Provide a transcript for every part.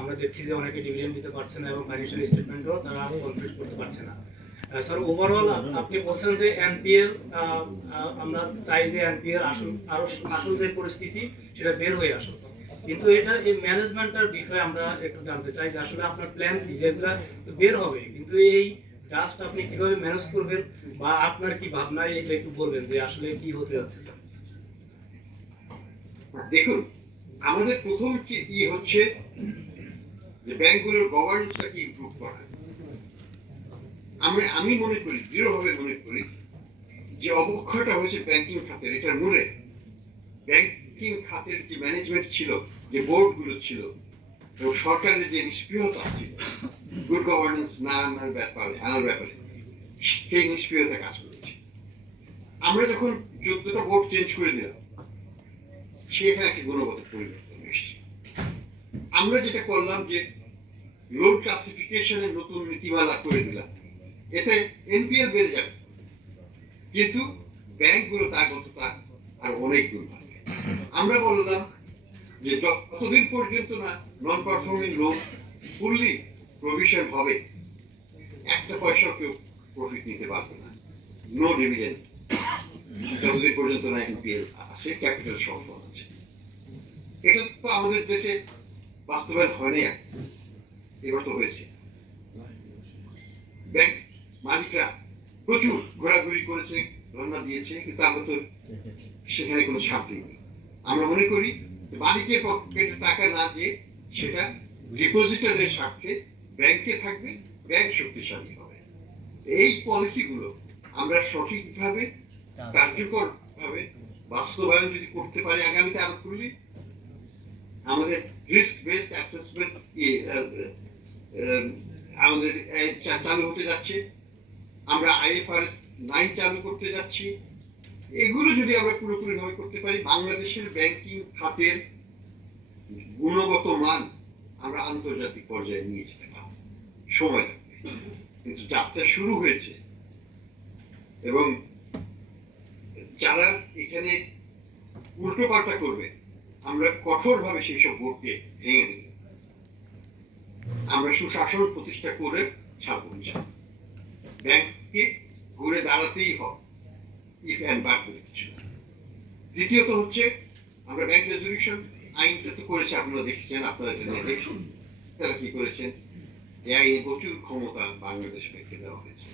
আমরা দেখছি যে অনেকে ডিভিডেন্ড দিতে পারছে না এবং ফাইন্যান্সিয়াল স্টেটমেন্টও তারা কমপ্লিট করতে পারছে না। স্যার ওভারঅল আপনি বলছেন যে এনপিএল আমরা চাই যে এনপিএল আসল আরও আসল যে পরিস্থিতি, সেটা বের হয়ে আসুক। কিন্তু এটা এই ম্যানেজমেন্টের বিষয়ে আমরা একটু জানতে চাই যে আসলে আপনার প্ল্যান কি যেগুলা বের হবে? কিন্তু এই জাস্ট আপনি কীভাবে ম্যানেজ করবেন বা আপনার কি ভাবনা, এটা একটু বলবেন যে আসলে কি হতে যাচ্ছে স্যার দেখুন আমাদের প্রথম কি হচ্ছে যে ব্যাংকগুলোর গভর্নেন্সটাকে ইমপ্রুভ করা? আমি আমি মনে করি, দৃঢ়ভাবে মনে করি যে অবক্ষয়টা হয়েছে ব্যাংকিং খাতের, এটার মূলে। ব্যাংকিং খাতের যে ম্যানেজমেন্ট ছিল, যে বোর্ডগুলো ছিল, এবং সরকারের যে নিষ্ক্রিয়তা ছিল গুড গভর্নেন্স না আনার ব্যাপারে আনার ব্যাপারে, সেই নিষ্ক্রিয়তা কাজ করেছে। আমরা যখন চোদ্দটা বোর্ড চেঞ্জ করে দিলাম সেখানে একটা গুণগত পরিবর্তন এসেছে। আমরা যেটা করলাম যে লোন ক্লাসিফিকেশনের নতুন নীতিমালা করে দিলাম। এতে এনপিএল বেড়ে যাবে। কিন্তু ব্যাংকগুলো তা গত তা আর অনেক গুণ আমরা বললাম যে যতদিন পর্যন্ত না non performing loan fully provision হবে, একটা পয়সা কেউ প্রফিট নিতে পারবে না। নো ডিভিডেন্ড যতদিন পর্যন্ত না এনপিএল আসে ক্যাপিটাল শর্টফল আছে। এটা তো আমাদের দেশে বাস্তবায়ন হয়নি এখন। এবার তো হয়েছে। ব্যাংক মালিকরা প্রচুর ঘোরাঘুরি করেছে, ধর্ণা দিয়েছে, কিন্তু আমরা তো সেখানে কোনো ছাপ দিইনি। আমরা মনে করি মালিকের পকেটে টাকা না দিয়ে সেটা ডিপোজিটারের স্বার্থে ব্যাংকে থাকবে, ব্যাংক শক্তিশালী হবে। এই পলিসিগুলো আমরা সঠিকভাবে কার্যকর ভাবে বাস্তবায়ন যদি করতে পারি আগামীতে আরও খুললি আমাদের রিস্ক বেসড অ্যাসেসমেন্ট আমাদের চালু হতে যাচ্ছে। আমরা আইএফআরএস নাইন চালু করতে যাচ্ছি। এগুলো যদি আমরা পুরোপুরি ভাবে করতে পারি, বাংলাদেশের ব্যাংকিং খাতের গুণগত মান আমরা আন্তর্জাতিক পর্যায়ে নিয়ে যেতে পারব। সময় কিন্তু যাত্রা শুরু হয়েছে। এবং যারা এখানে উল্টো পাল্টা করবে। আমরা কঠোরভাবে সেই সব বোর্ডকে ভেঙে দেব। আমরা সুশাসন প্রতিষ্ঠা করে ছাড়বো ব্যাংককে ঘুরে দাঁড়াতেই হবে ইফ অ্যান্ড কিছু দ্বিতীয়ত হচ্ছে, আমরা ব্যাংক রেজলিউশন আইনটা তো করেছে, আপনারা দেখছেন, আপনারা এটা নিয়ে দেখছেন তারা কি করেছেন? এই আইনে প্রচুর ক্ষমতা বাংলাদেশ ব্যাংকে দেওয়া হয়েছে।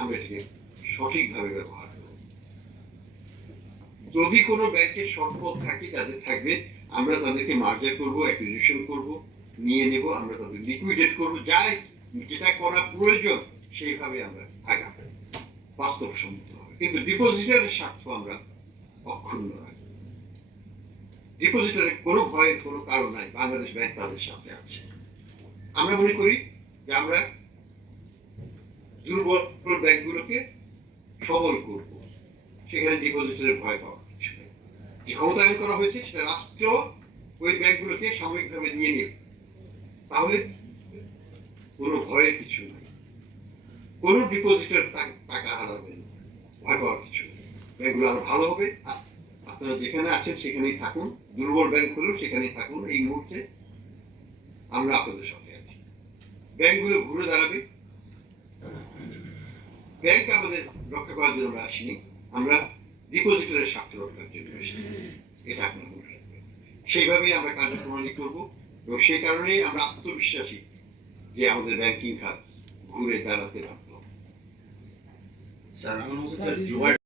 আমরা এটাকে সঠিকভাবে ব্যবহার যদি কোনো ব্যাংকের শর্টফল থাকে, যাদের থাকবে, আমরা তাদেরকে মার্জার করব অ্যাকুইজিশন করব, নিয়ে নেব, আমরা তাদের লিকুইডেট করব। যাই, যেটা করা প্রয়োজন, সেইভাবে আমরা আগাবো বাস্তবসম্মত হবে। কিন্তু ডিপোজিটারের স্বার্থ আমরা অক্ষুণ্ণ রাখব ডিপোজিটারের কোনো ভয়ের কোনো কারণ নাই, বাংলাদেশ ব্যাংক তাদের সাথে আছে। আমরা মনে করি যে আমরা দুর্বল ব্যাংকগুলোকে সবল করব। সেখানে ডিপোজিটরের ভয় পাওয়ার কিছু নেই যে ক্ষমতায়ন করা হয়েছে, সেটা রাষ্ট্র ওই ব্যাংকগুলোকে সাময়িকভাবে নিয়ে নেবে। তাহলে কোনো ভয়ের কিছু নেই। কোন ডিপোজিটর টাকা হারাবে ভয় পাওয়ার কিছু নেই। ব্যাংকগুলো আরও ভালো হবে। আপনারা যেখানে আছেন সেখানেই থাকুন। দুর্বল ব্যাংক হলেও সেখানেই থাকুন। এই মুহূর্তে আমরা আপনাদের সাথে আছি। ব্যাংকগুলো ঘুরে দাঁড়াবে। ব্যাংক আমাদের রক্ষা করার জন্য আমরা আসিনি। আমরা ডিপোজিটরের স্বার্থ রক্ষার জন্য এসেছি। এটা আপনার মনে রাখবেন। সেইভাবেই আমরা কার্যপ্রণালী করব এবং সেই কারণেই আমরা আত্মবিশ্বাসী যে আমাদের ব্যাংকিং খাত ঘুরে দাঁড়াতে পারত স্যার আমার